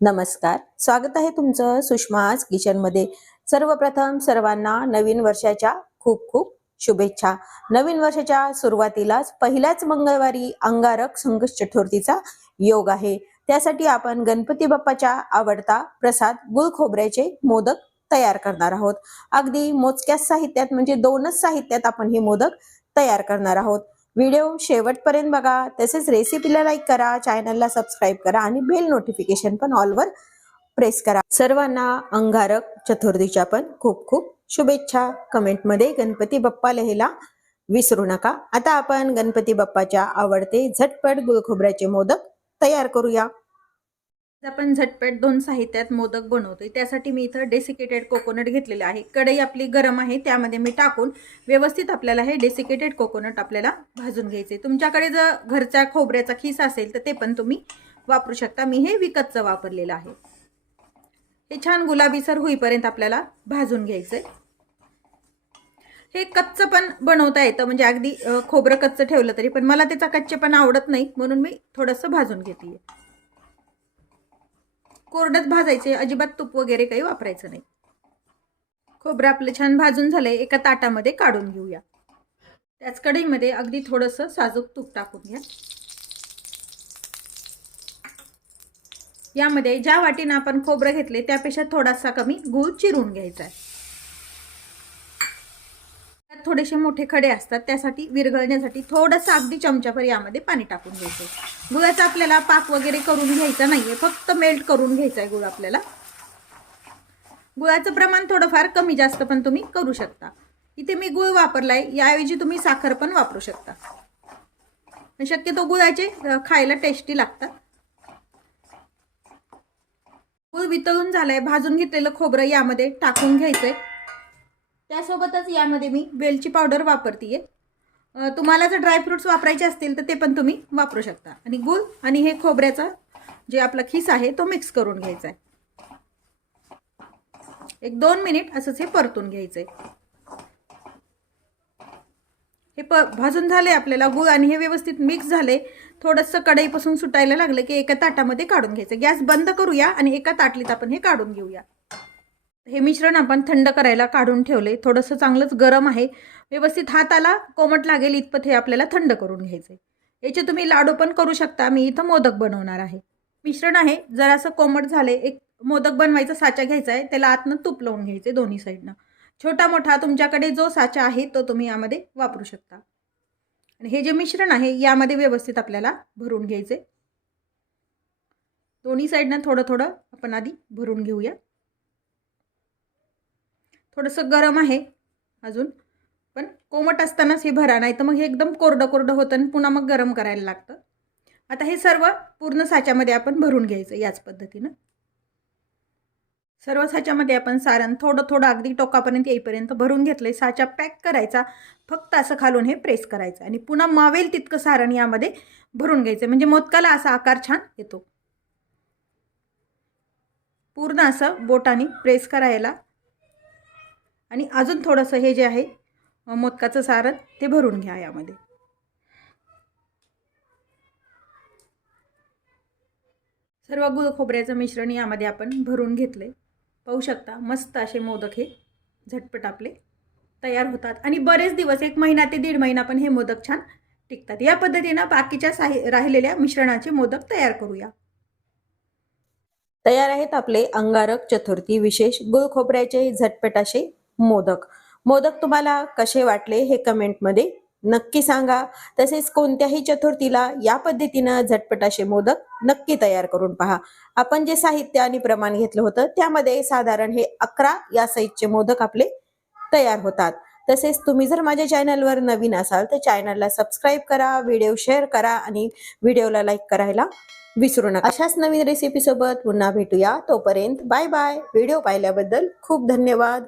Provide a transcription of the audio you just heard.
नमस्कार, स्वागत आहे तुमचं सुषमाज किचनमध्ये। सर्वप्रथम सर्वांना नवीन वर्षाच्या खूप खूप शुभेच्छा। नवीन वर्षाच्या सुरुवातीलाच पहिल्याच मंगळवारी अंगारक संकष्ट चतुर्थीचा योग आहे। त्यासाठी आपण गणपती बाप्पाच्या आवडता प्रसाद गुळ खोबऱ्याचे मोदक तयार करणार आहोत। अगदी मोजक्या साहित्यात म्हणजे दोनच साहित्यात आपण हे मोदक तयार करणार आहोत। व्हिडिओ शेवटपर्यंत बघा, तसेच रेसिपीला लाईक करा, चॅनलला सबस्क्राईब करा आणि बेल नोटिफिकेशन पण ऑलवर प्रेस करा। सर्वांना अंगारक चतुर्थीच्या पण खूप खूप शुभेच्छा। कमेंटमध्ये गणपती बाप्पा लिहायला विसरू नका। आता आपण गणपती बाप्पाच्या आवडते झटपट गुळ खोबऱ्याचे मोदक तयार करूया। आपण झटपट दोन साहित्यात मोदक बनवतोय। त्यासाठी मी इथं डेसिकेटेड कोकोनट घेतलेले आहे। कढई आपली गरम आहे, त्यामध्ये मी टाकून व्यवस्थित आपल्याला हे डेसिकेटेड कोकोनट आपल्याला भाजून घ्यायचे। तुमच्याकडे जर घरच्या खोबऱ्याचा खिस असेल तर ते पण तुम्ही वापरू शकता। मी हे विकतचं वापरलेलं आहे। हे छान गुलाबीसर होईपर्यंत आपल्याला भाजून घ्यायचंय। हे कच्चं पण बनवता येतं, म्हणजे अगदी खोबरं कच्चं ठेवलं तरी, पण मला त्याचा कच्चेपणा आवडत नाही म्हणून मी थोडंसं भाजून घेते। कोरडच भाजायचे, अजिबात तूप वगैरे काही वापरायचं नाही। खोबरं आपलं छान भाजून झालंय, एका ताटामध्ये काढून घेऊया। त्याच कढईमध्ये अगदी थोडंसं साजूक तूप टाकून घ्या। यामध्ये ज्या वाटीने आपण खोबरं घेतले त्यापेक्षा थोडासा कमी गूळ चिरून घ्यायचा आहे। थोडेसे मोठे खडे असतात, त्यासाठी विरघळण्यासाठी थोडंसं अगदी चमचाभर यामध्ये पाणी टाकून घ्यायचं। गुळाचा आपल्याला पाक वगैरे करून घ्यायचा नाहीये, फक्त मेल्ट करून घ्यायचा आहे गुळ आपल्याला। गुळाचं प्रमाण थोडंफार कमी जास्त पण तुम्ही करू शकता। इथे मी गुळ वापरलाय, याऐवजी तुम्ही साखर पण वापरू शकता। शक्यतो गुळाचे खायला टेस्टी लागतात। गुळ वितळून झालाय, भाजून घेतलेलं खोबरं यामध्ये टाकून घ्यायचंय। त्यासोबतच यामध्ये मी वेलची पावडर वापरतीये। तुम्हाला जर ड्रायफ्रुट्स वापरायचे असतील तर ते पण तुम्ही वापरू शकता। आणि गुळ आणि हे खोबऱ्याचा जे आपला खिस आहे तो मिक्स करून घ्यायचा आहे। एक 2 मिनिट असंच हे परतून घ्यायचंय। हे भाजून झाले आपल्याला गुळ आणि हे व्यवस्थित मिक्स झाले। थोडंसं कढईपासून सुटायला लागलं की एका ताटामध्ये काढून घ्यायचं। गॅस बंद करूया आणि एका ताटलीत आपण हे काढून घेऊया। हे मिश्रण आपण थंड करायला काढून ठेवले। थोडंसं चांगलंच गरम आहे, व्यवस्थित हाताला कोमट लागेल इतपत हे आपल्याला थंड करून घ्यायचंय। याचे तुम्ही लाडू पण करू शकता, मी इथं मोदक बनवणार आहे। मिश्रण आहे जरासं कोमट झाले, एक मोदक बनवायचा साचा घ्यायचा आहे, त्याला आतनं तूप लावून घ्यायचे दोन्ही साईडनं। छोटा मोठा तुमच्याकडे जो साचा आहे तो तुम्ही यामध्ये वापरू शकता। आणि हे जे मिश्रण आहे यामध्ये व्यवस्थित आपल्याला भरून घ्यायचे। दोन्ही साईडनं थोडं थोडं आपण आधी भरून घेऊया। थोडंसं गरम आहे अजून, पण कोमट असतानाच हे भरा, नाही तर मग हे एकदम कोरडं कोरडं होतं आणि पुन्हा मग गरम करायला लागतं। आता हे सर्व पूर्ण साच्यामध्ये आपण भरून घ्यायचं याच पद्धतीनं। सर्व साच्यामध्ये आपण सारण थोडं थोडं अगदी टोकापर्यंत येईपर्यंत भरून घेतलंय। साचा पॅक करायचा, फक्त असं खालून हे प्रेस करायचं आणि पुन्हा मावेल तितकं सारण यामध्ये भरून घ्यायचं, म्हणजे मोदकाला असा आकार छान येतो। पूर्ण असं बोटाने प्रेस करायला आणि अजून थोडंसं हे जे आहे मोदकाचं सारण ते भरून घ्या यामध्ये। सर्व गुळ खोबऱ्याचं मिश्रण यामध्ये आपण भरून घेतले। पाहू शकता मस्त असे मोदक हे झटपट आपले तयार होतात आणि बरेच दिवस, 1 महिना ते 1.5 महिना पण हे मोदक छान टिकतात। या पद्धतीने बाकीच्या राहिलेल्या मिश्रणाचे मोदक तयार करूया। तयार आहेत आपले अंगारक चतुर्थी विशेष गुळ खोबऱ्याचे झटपट असे मोदक। मोदक तुम्हाला कसे वाटले हे कमेंटमध्ये नक्की सांगा। तसेच कोणत्याही चतुर्थीला या पद्धतीनं झटपट असे मोदक नक्की तयार करून पहा। आपण जे साहित्य आणि प्रमाण घेतलं होतं त्यामध्ये साधारण हे 11 या साईजचे मोदक आपले तयार होतात। तसेच तुम्ही जर माझ्या चॅनलवर नवीन असाल तर चॅनलला सबस्क्राईब करा, व्हिडिओ शेअर करा आणि व्हिडिओला लाईक करायला विसरू नका। अशाच नवीन रेसिपी सोबत पुन्हा भेटूया, तोपर्यंत बाय बाय। व्हिडिओ पाहिल्याबद्दल खूप धन्यवाद।